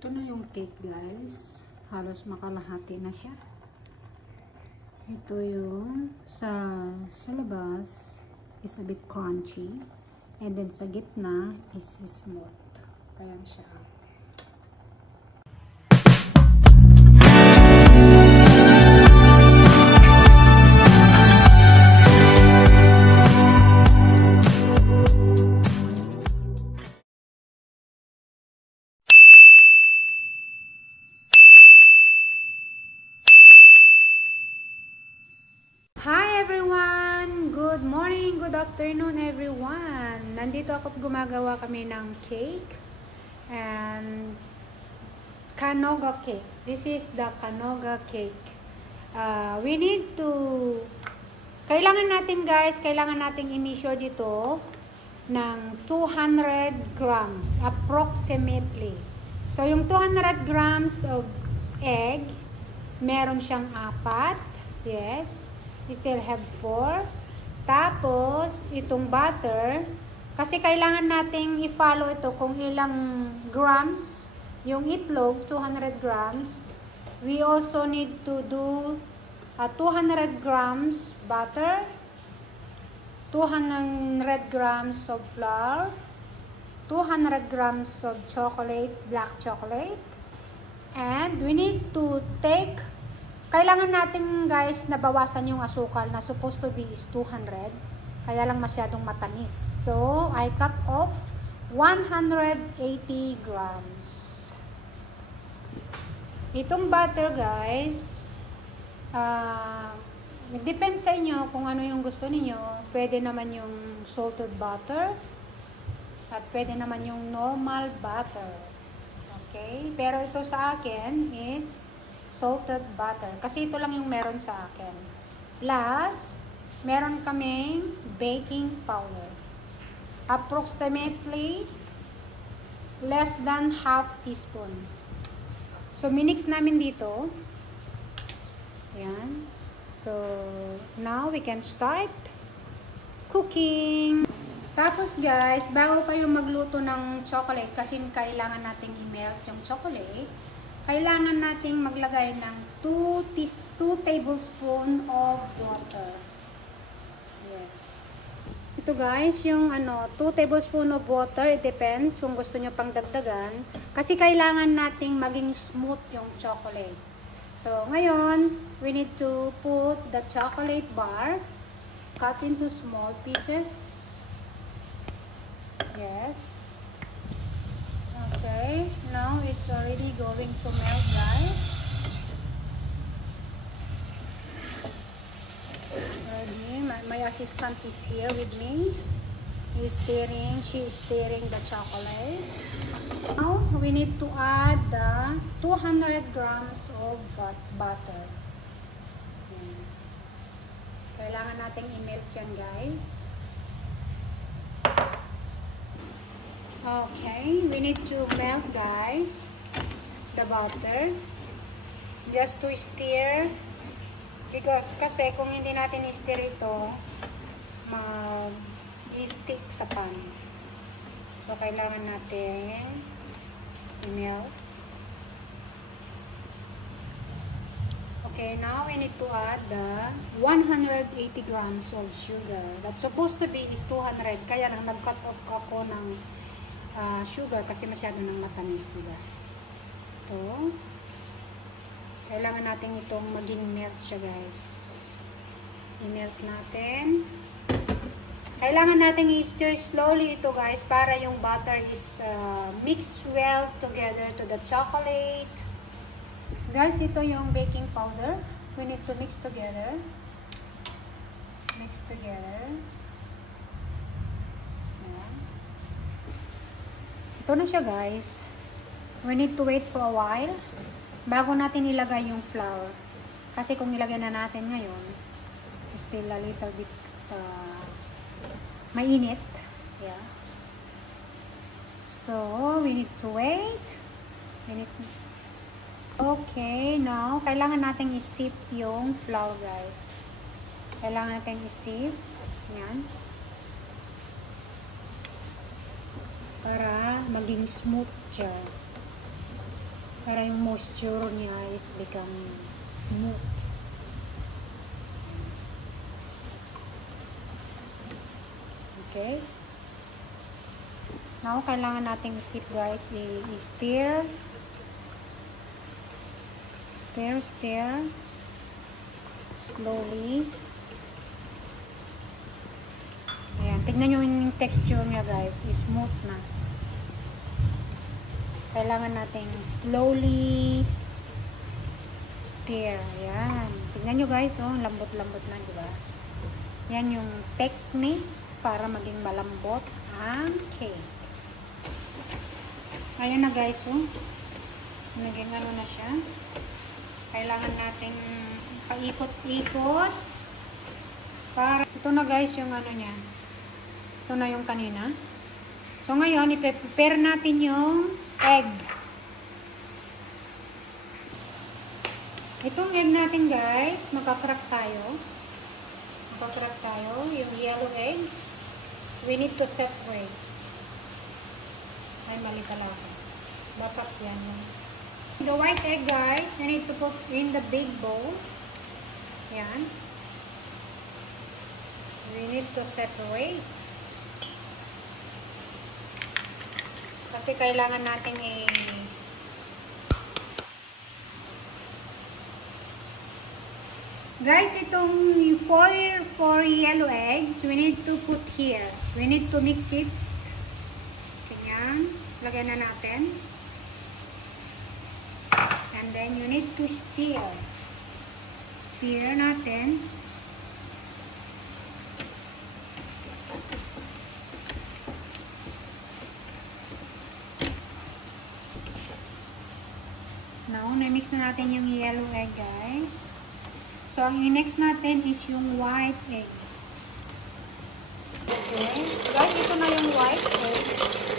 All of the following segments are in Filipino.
Ito na yung cake, guys. Halos makalahati na siya. Ito yung sa labas is a bit crunchy. And then sa gitna is smooth. Ayan siya. Hi everyone! Good morning, good afternoon everyone! Nandito ako gumagawa kami ng cake and canoga cake. This is the canoga cake. We need to kailangan nating i-measure dito ng 200 grams approximately. So yung 200 grams of egg, meron siyang 4. Yes. Still have 4. Tapos, itong butter, kasi kailangan nating i-follow ito kung ilang grams yung itlog, 200 grams. We also need to do 200 grams butter, 200 grams of flour, 200 grams of chocolate, black chocolate, and we need to take kailangan natin guys na bawasan yung asukal na supposed to be is 200. Kaya lang masyadong matamis. So, I cut off 180 grams. Itong butter guys, depends sa inyo kung ano yung gusto niyo. Pwede naman yung salted butter at pwede naman yung normal butter. Okay? Pero ito sa akin is salted butter. Kasi ito lang yung meron sa akin. Plus, meron kaming baking powder. Approximately less than half teaspoon. So, minix namin dito. Ayan. So, now we can start cooking. Tapos guys, bago kayo magluto ng chocolate, kasi kailangan nating i-melt yung chocolate, kailangan nating maglagay ng 2 tablespoon of water. Yes. Ito guys, yung 2 tablespoon of water, it depends kung gusto nyo pang dagdagan. Kasi kailangan nating maging smooth yung chocolate. So, ngayon, we need to put the chocolate bar, cut into small pieces. Yes. Okay, now it's already going to melt, guys. Already, my assistant is here with me. She is stirring the chocolate. Now, we need to add the 200 grams of butter. Kailangan nating i-melt yan, guys. Okay, we need to melt guys the butter just to stir, because kasi kung hindi natin i-stir ito mag-stick sa pan. So kailangan natin i-melt. Okay, now we need to add the 180 grams of sugar. That's supposed to be is 200, kaya lang nag-cut off ako ng sugar kasi masyado nang matamis, diba? Ito. Kailangan natin itong maging melt siya, guys. I-melt natin. Kailangan natin i-stir slowly ito, guys, para yung butter is mixed well together to the chocolate. Guys, ito yung baking powder. We need to mix together. Mix together. Ito na siya guys. We need to wait for a while bago natin ilagay yung flour. Kasi kung ilagay na natin ngayon, still a little bit mainit. Yeah. So, we need to wait. Okay, now, kailangan natin isip yung flour guys. Kailangan natin isip. Yan. Para maging smooth siya. para yung moisture niya is become smooth. Okay. Now, kailangan nating isip guys, i-stir. Stir. Slowly. Ayan. Tignan nyo yung texture niya guys. Smooth na. Kailangan nating slowly stir. Ayan. Tignan nyo guys. Oh, lambot-lambot na. Diba? Yan yung technique para maging malambot ang cake. Ayan na guys. Oh. Naging ano na siya. Kailangan nating paikot-ikot para ito na guys yung ano niya. Ito na yung kanina. So ngayon i-prepare natin yung egg. Itong egg natin guys, magka-crack tayo. Yung yellow egg. We need to separate. Ay, mali pala ako. Dapat yan. The white egg guys, you need to put in the big bowl. Yan. We need to separate. Kasi kailangan natin Guys, itong 4 yellow eggs, we need to put here. We need to mix it. Ganyan. Lagyan na natin. And then you need to stir. Stir natin. Now, na-mix na natin yung yellow egg, guys. So, ang next natin is yung white egg. Okay. Guys, ito na yung white egg.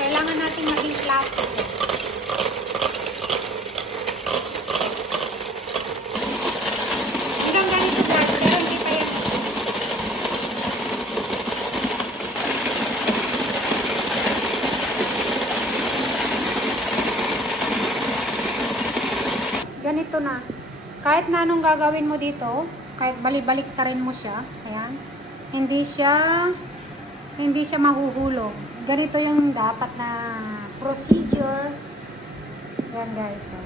Kailangan natin maging flat ito. Hanggang ganito guys, pero hindi pa yan. Ganito na. Kahit na anong gagawin mo dito, kahit balibalik ta rin mo siya, ayan, hindi siya mahuhulog. Ganito yung dapat na procedure. Ayan guys. So,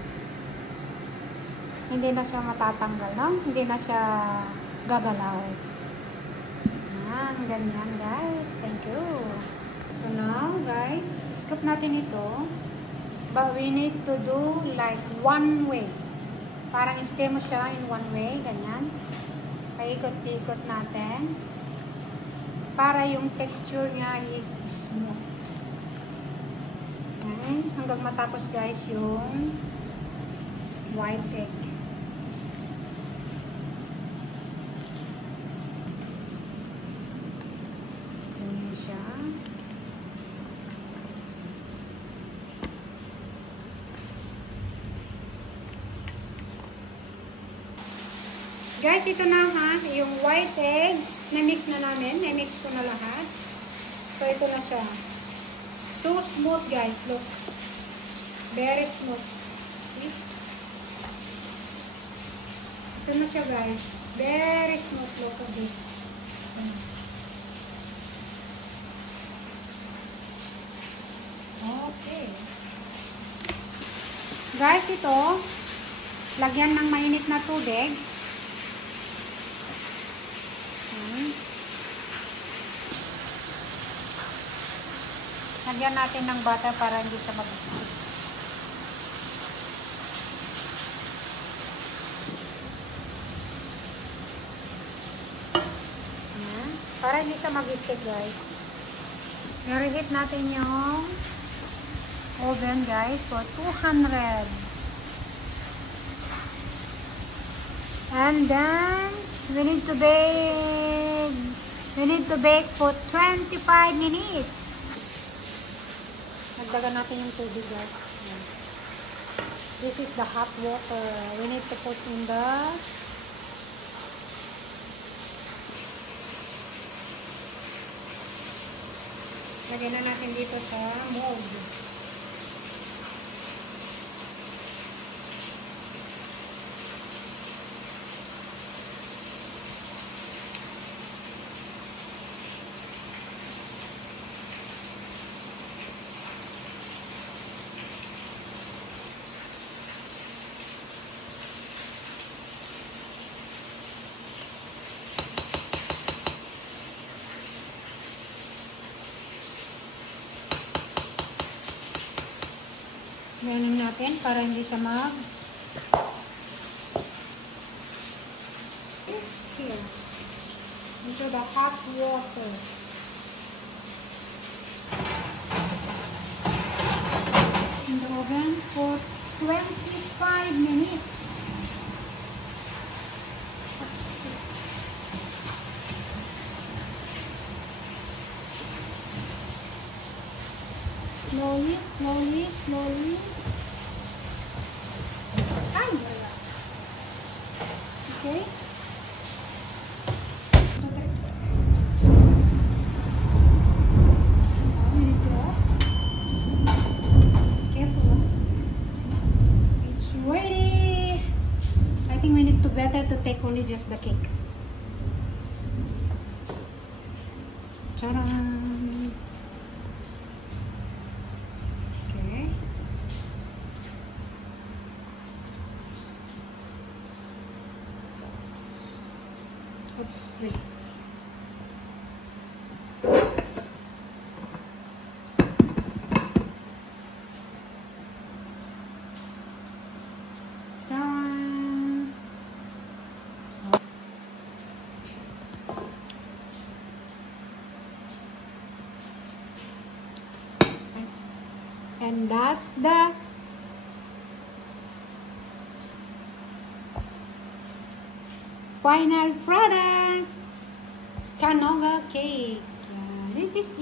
hindi na siya matatanggal, no? Hindi na siya gagalaw. Ayan, ganyan guys. Thank you. So now guys, scoop natin ito. But we need to do like one way. Parang stir mo siya in one way, ganyan. Paikot-ikot natin. Para yung texture niya is smooth. Okay. Hanggang matapos guys yung white egg. Ganyan siya. Guys, ito na ha, yung white egg, na-mix na namin, na-mix ko na lahat. So, ito na siya. So smooth guys, look. Very smooth. See? Ito na siya guys. Very smooth, look at this. Okay. Guys, ito, lagyan ng mainit na tubig. Lagyan natin ng butter para hindi siya mag-stick. Para hindi siya mag-stick guys. I-reheat natin yung oven guys for 200. And then we need to bake for 25 minutes. Nagdagan natin yung tubig guys. This is the hot water. We need to put in the lagyan na natin dito sa mold. Ganun natin para hindi siya here. Into the hot water. In the oven for 25 minutes. Slowly, slowly, slowly. Ay, wala. Okay. Careful. It's ready. I think we need to better to take only just the cake. Ta-da! Wait. Done. And that's the final product. Canoga cake. This is